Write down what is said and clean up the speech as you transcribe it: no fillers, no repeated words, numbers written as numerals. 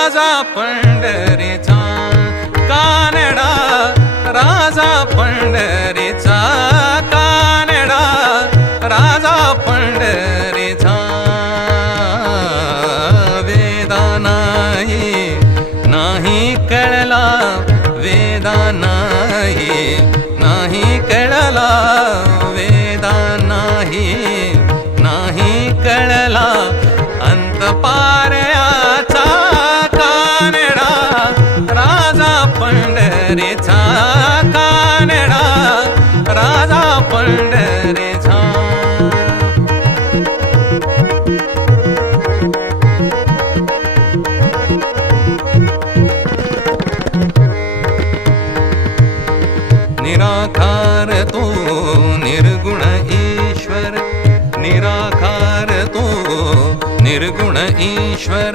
राजा पंढरीचा कानडा, राजा पंढरीचा कानडा, राजा पंढरीचा. वेदा नाही कळला, वेदा नाही कळला, वेदा नाही कळला अंत पारयाचा कानडा, राजा पंढरीचा कानडा, राजा पंढरीचा. निराकार तो निर्गुण ईश्वर, निराकार तो निर्गुण ईश्वर,